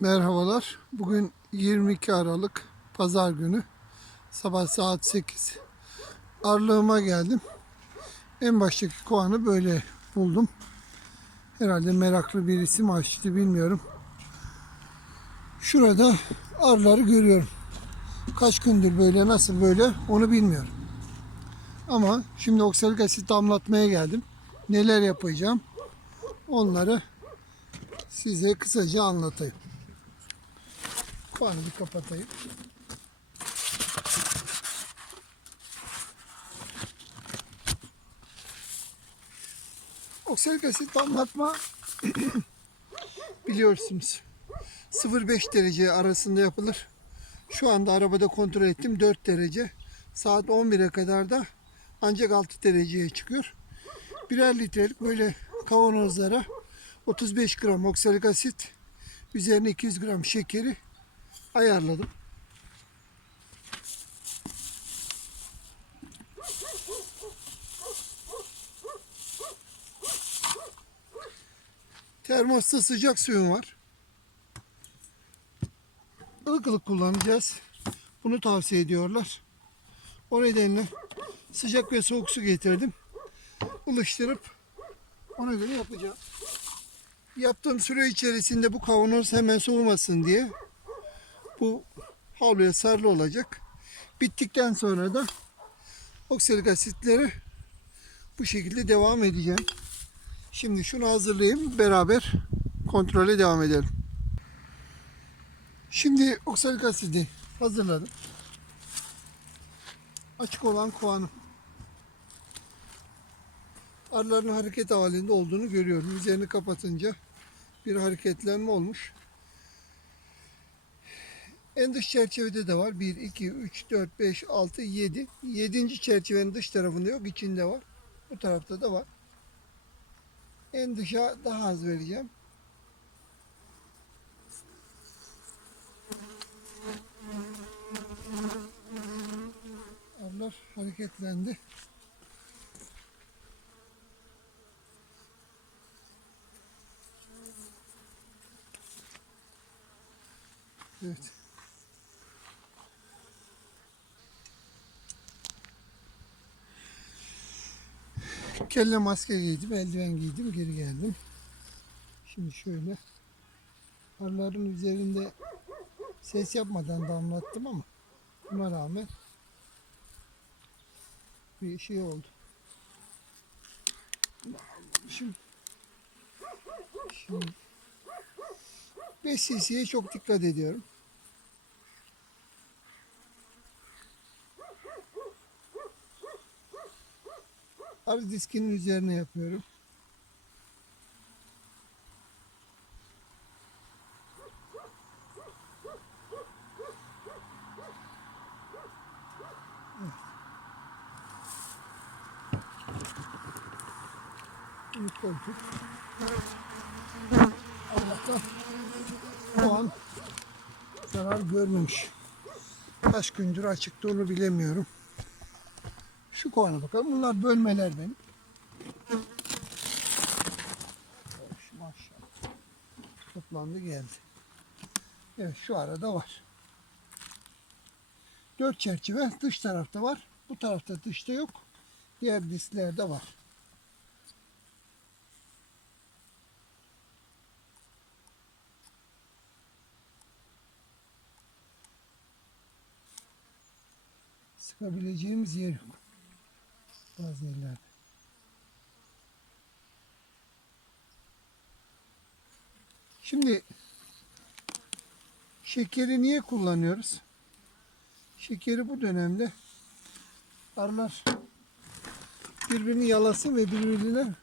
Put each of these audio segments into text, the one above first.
Merhabalar. Bugün 22 Aralık Pazar günü. Sabah saat 8. Arlığıma geldim. En baştaki kovanı böyle buldum. Herhalde meraklı birisi mi açtı bilmiyorum. Şurada arıları görüyorum. Kaç gündür böyle nasıl böyle onu bilmiyorum. Ama şimdi oksalik asit damlatmaya geldim. Neler yapacağım onları size kısaca anlatayım. Kovanı bir kapatayım. Oksalik asit damlatma biliyorsunuz 0-5 derece arasında yapılır. Şu anda arabada kontrol ettim 4 derece. Saat 11'e kadar da ancak 6 dereceye çıkıyor. Birer litrelik böyle kavanozlara 35 gram oksalik asit üzerine 200 gram şekeri ayarladım. Termosta sıcak suyum var. Ilık ılık kullanacağız. Bunu tavsiye ediyorlar. O nedenle sıcak ve soğuk su getirdim. Ilıştırıp ona göre yapacağım. Yaptığım süre içerisinde bu kavanoz hemen soğumasın diye bu havluya sarılı olacak. Bittikten sonra da oksalik asitleri bu şekilde devam edeceğim. Şimdi şunu hazırlayayım beraber kontrole devam edelim. Şimdi oksalik asidi hazırladım. Açık olan kovanım. Arıların hareket halinde olduğunu görüyorum. Üzerini kapatınca bir hareketlenme olmuş. En dış çerçevede de var. 1, 2, 3, 4, 5, 6, 7. 7. çerçevenin dış tarafında yok. içinde var. Bu tarafta da var. En dışa daha az vereceğim. Arılar hareketlendi. Evet. Kelle maske giydim, eldiven giydim, geri geldim. Şimdi şöyle arıların üzerinde ses yapmadan damlattım ama buna rağmen bir şey oldu. Şimdi, şimdi 5 cc'ye çok dikkat ediyorum. Arı diskinin üzerine yapıyorum. Evet. Koltuk. Allah'tan an zarar görmemiş. Kaç gündür açıktı onu bilemiyorum. Şu kovana bakalım. Bunlar bölmeler benim. Maşallah. Toplandı geldi. Evet şu arada var. Dört çerçeve dış tarafta var. Bu tarafta dışta yok. Diğer disklerde var. Sıkabileceğimiz yer yok. Bazı yerlerde. Şimdi şekeri niye kullanıyoruz? Şekeri bu dönemde arılar birbirini yalasın ve birbirine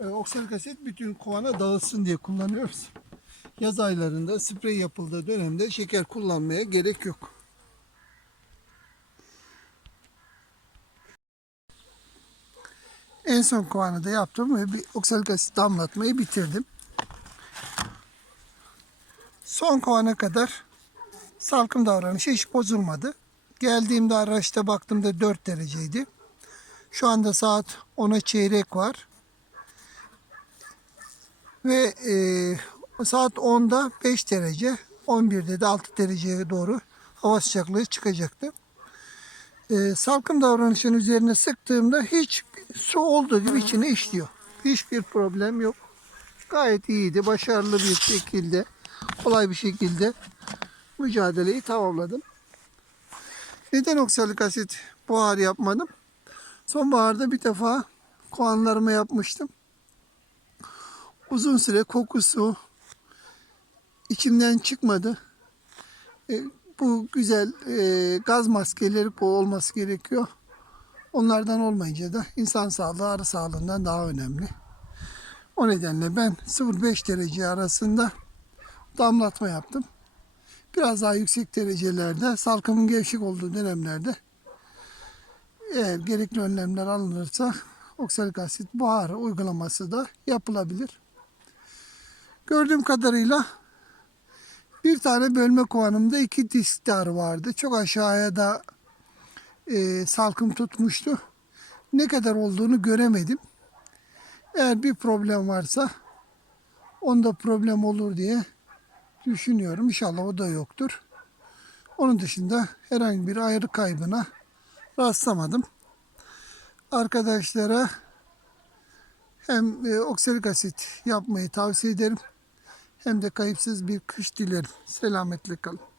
e, oksalik asit bütün kovana dağılsın diye kullanıyoruz. Yaz aylarında sprey yapıldığı dönemde şeker kullanmaya gerek yok. En son kovanı da yaptım ve bir oksalik asit damlatmayı bitirdim. Son kovana kadar salkım davranışı hiç bozulmadı. Geldiğimde araçta baktığımda 4 dereceydi. Şu anda saat 10'a çeyrek var. Ve e, saat 10'da 5 derece, 11'de de 6 dereceye doğru hava sıcaklığı çıkacaktı. Ee, salkım davranışının üzerine sıktığımda hiç su olduğu gibi içine işliyor. Hiçbir problem yok. Gayet iyiydi. Başarılı bir şekilde, kolay bir şekilde mücadeleyi tamamladım. Neden oksalik asit buhar yapmadım? Sonbaharda bir defa kovanlarımı yapmıştım. Uzun süre kokusu içimden çıkmadı. E, bu güzel e, gaz maskeleri olması gerekiyor. Onlardan olmayınca da insan sağlığı arı sağlığından daha önemli. O nedenle ben 0-5 derece arasında damlatma yaptım. Biraz daha yüksek derecelerde salkımın gevşek olduğu dönemlerde eğer gerekli önlemler alınırsa oksalik asit buharı uygulaması da yapılabilir. Gördüğüm kadarıyla bir tane bölme kovanımda iki disk dar vardı. Çok aşağıya da e, salkım tutmuştu. Ne kadar olduğunu göremedim. Eğer bir problem varsa onda problem olur diye düşünüyorum. İnşallah o da yoktur. Onun dışında herhangi bir ayrı kaybına rastlamadım. Arkadaşlara hem e, oksalik asit yapmayı tavsiye ederim hem de kayıpsız bir kış dilerim. Selametle kalın.